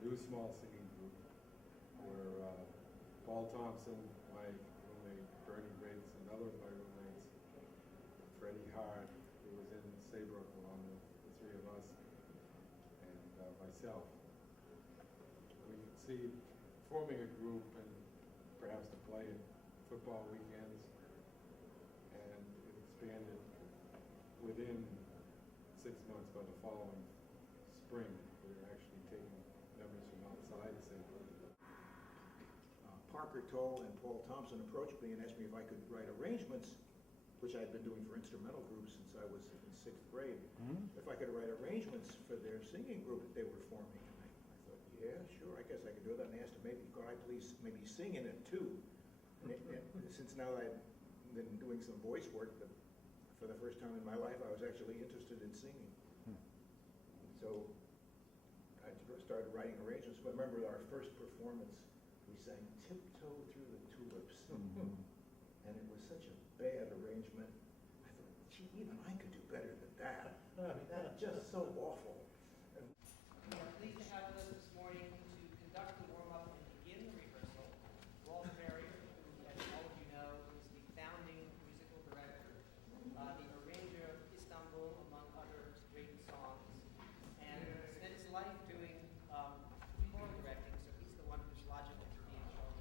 new small singing group where Paul Thompson, my roommate, Bernie Riggs, another of my roommates, Freddie Hart, who was in Saybrook along with the three of us, and myself. We could see forming a group and perhaps to play at football weekends, and it expanded within 6 months. By the following spring, we were actually taking members from outside the Saybrook. Parker Toll and Paul Thompson approached me and asked me if I could write arrangements, which I'd been doing for instrumental groups since I was in 6th grade. If I could write arrangements for their singing group that they were forming. And I thought, yeah, sure, I guess I could do that. And I asked them, maybe could I please maybe sing in it too? And since now I've been doing some voice work, for the first time in my life, I was actually interested in singing. So I started writing arrangements. But remember our first performance, we sang Tiptoe Through the Tulips. And it was such a bad arrangement. I thought, gee, even I could do better than that. I mean, that's just so awful. We are pleased to have with us this morning to conduct the warm-up and begin the rehearsal. Walt Ferrier, who, as all of you know, is the founding musical director, the arranger of Istanbul, among other great songs, and spent his life doing choral directing, so he's the one who's logical to be in charge of.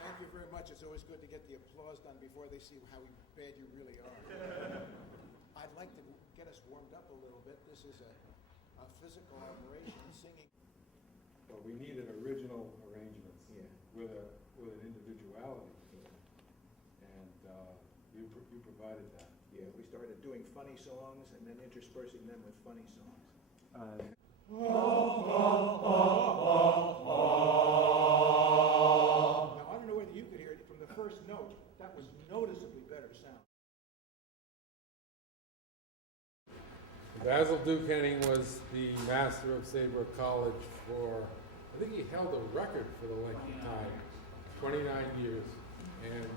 Thank you very much. It's always good to get the applause done before they see how bad you really are. I'd like to get us warmed up a little bit. This is a physical operation, singing. Well, we needed original arrangements Yeah. with an individuality, and you provided that. Yeah, we started doing funny songs and then interspersing them with funny songs. Now, I don't know whether you could hear it from the first note. That was noticeably better sound. Basil Duke-Henning was the master of Saybrook College for, I think he held a record for the length of time, 29 years. And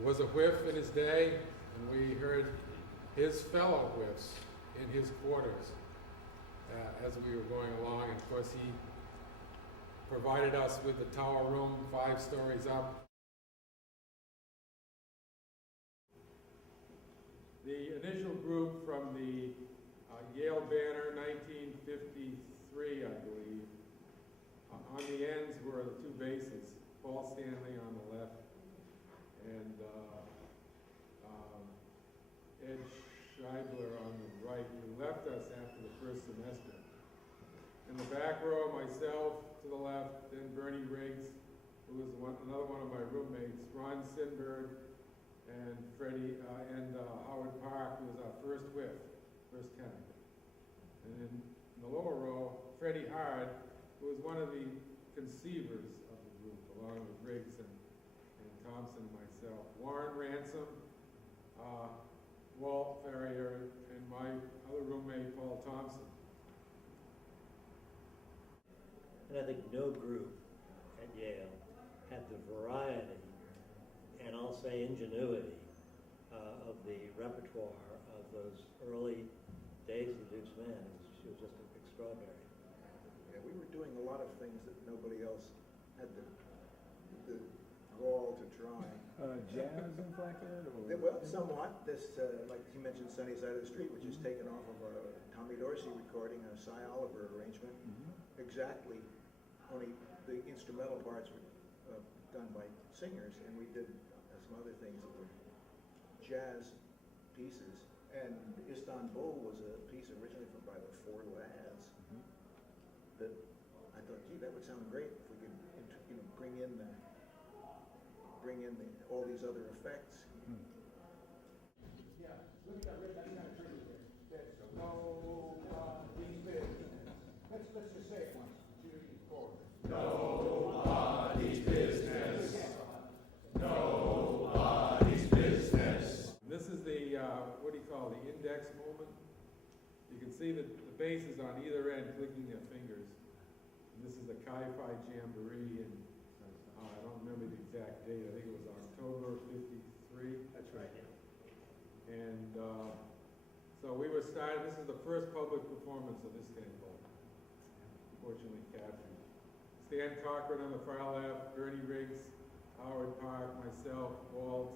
was a whiff in his day, and we heard his fellow whiffs in his quarters as we were going along. And of course, he provided us with the tower room 5 stories up. The initial group from the Yale banner, 1953, I believe. On the ends were the 2 basses, Paul Stanley on the left and Ed Scheibler on the right, who left us after the first semester. In the back row, myself to the left, then Bernie Riggs, who was another one of my roommates, Ron Sinberg, and Freddie and Howard Park, who was our first whiff, first tenor. And in the lower row, Freddie Hart, who was one of the conceivers of the group, along with Riggs and Thompson and myself. Warren Ransom, Walt Ferrier, and my other roommate, Paul Thompson. And I think no group at Yale had the variety, and I'll say ingenuity, of the repertoire of those early days of Doox Band. She was just extraordinary. Yeah, we were doing a lot of things that nobody else had the gall to try. Jazz inflected? Well, somewhat. This, like you mentioned, Sunny Side of the Street, which is taken off of a Tommy Dorsey recording, a Cy Oliver arrangement. Exactly. Only the instrumental parts were done by singers, and we did some other things that were jazz pieces. And Istanbul was a piece originally by the Four Lads that I thought, gee, that would sound great if we could, bring in all these other effects. Yeah, look at that red. That's kind of tricky there. That's nobody's business. Let's just say it once. 2, 4. Nobody's see that the bass is on either end clicking their fingers. And this is a Chi-Fi Jamboree, and I don't remember the exact date, I think it was October '53. That's right. And so we were started, this is the first public performance of this kind of ball, fortunately captured. Stan Cochran on the far left, Bernie Riggs, Howard Park, myself, Walt,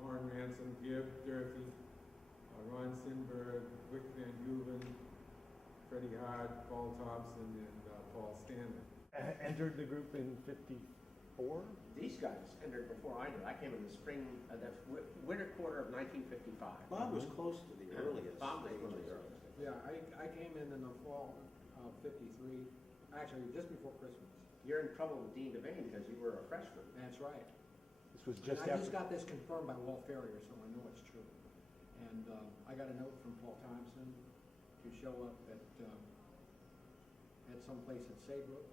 Warren Ransom, Gibb, Durfee, Ron Sinberg, Wick Van Guven, Freddie Hart, Paul Thompson, and Paul Stanley. Entered the group in '54? These guys entered before I did. I came in the spring, the winter quarter of 1955. Bob was close to the earliest. Bob was one of the earliest. Yeah, I came in the fall of '53, actually just before Christmas. You're in trouble with Dean Devane because you were a freshman. That's right. This was And just I after. just got this confirmed by Walt Ferrier, so I know it's true. And I got a note from Paul Thompson to show up at some place at Saybrook.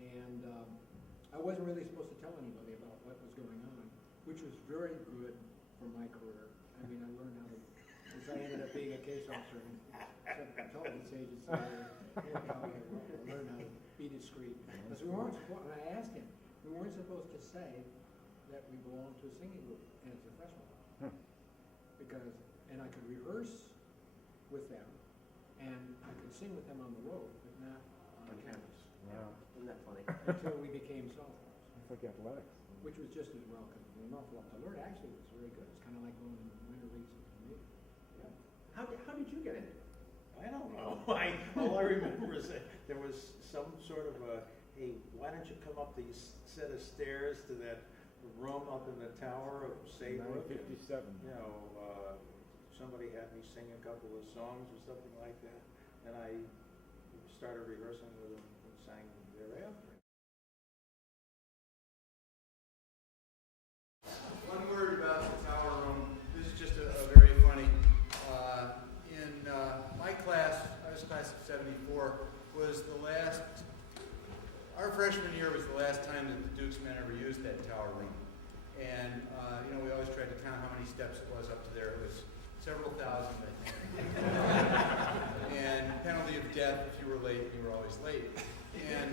And I wasn't really supposed to tell anybody about what was going on, which was very good for my career. I mean, I learned how to, because I ended up being a case officer in intelligence agency. I learned how to be discreet. Because we weren't supposed, and I asked him, we weren't supposed to say that we belonged to a singing group as a freshman. Because, and I could rehearse with them, and I could sing with them on the road, but not On campus. Wow. Isn't that funny? until we became sophomores, It's like athletics. which was just as welcome. An awful lot to learn. Actually, it was very good. It's kind of like going to winter leagues for me. How did you get in? I don't know. All I remember is that there was some sort of hey, why don't you come up these set of stairs to that room up in the tower of Saybrook? 1957. You know, somebody had me sing a couple of songs or something like that, and I started rehearsing with them and sang thereafter. One word about the tower room. This is just a very funny. In my class, I was class of '74, was the last. Our freshman year was the last time that the Doox men ever used that tower room, and we always tried to count how many steps it was up to there. It was several thousand, I think. And penalty of death if you were late. You were always late. And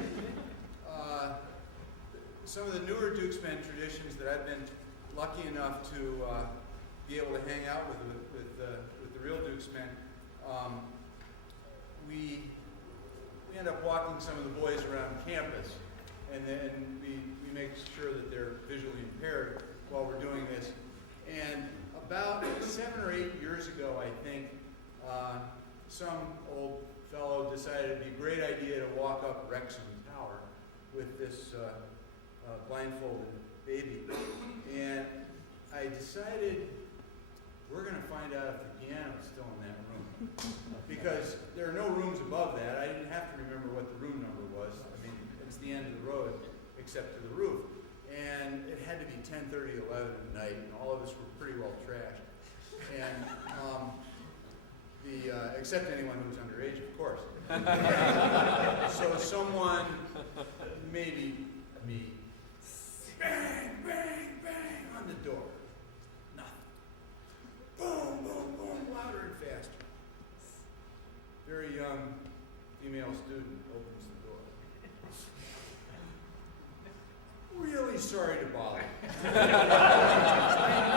some of the newer Doox men traditions that I've been lucky enough to be able to hang out with the real Doox men, we end up walking some of the boys around campus, and then we make sure that they're visually impaired while we're doing this. And about 7 or 8 years ago, I think, some old fellow decided it'd be a great idea to walk up Wrexham Tower with this blindfolded baby. And I decided we're going to find out if the piano is still in that room. Because there are no rooms above that. I didn't have to remember what the room number was. I mean, it's the end of the road except to the roof. And it had to be 10:30, 11 at night, and all of us were pretty well trashed. And except anyone who was underage, of course. So someone, maybe me, bang, bang, bang on the door. Nothing. Boom, boom, boom, louder and faster. Very young female student opens the door. Really sorry to bother you. I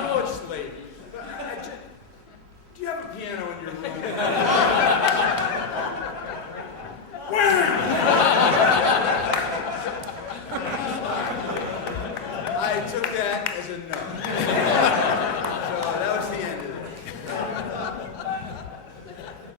know it's late, but do you have a piano in your room?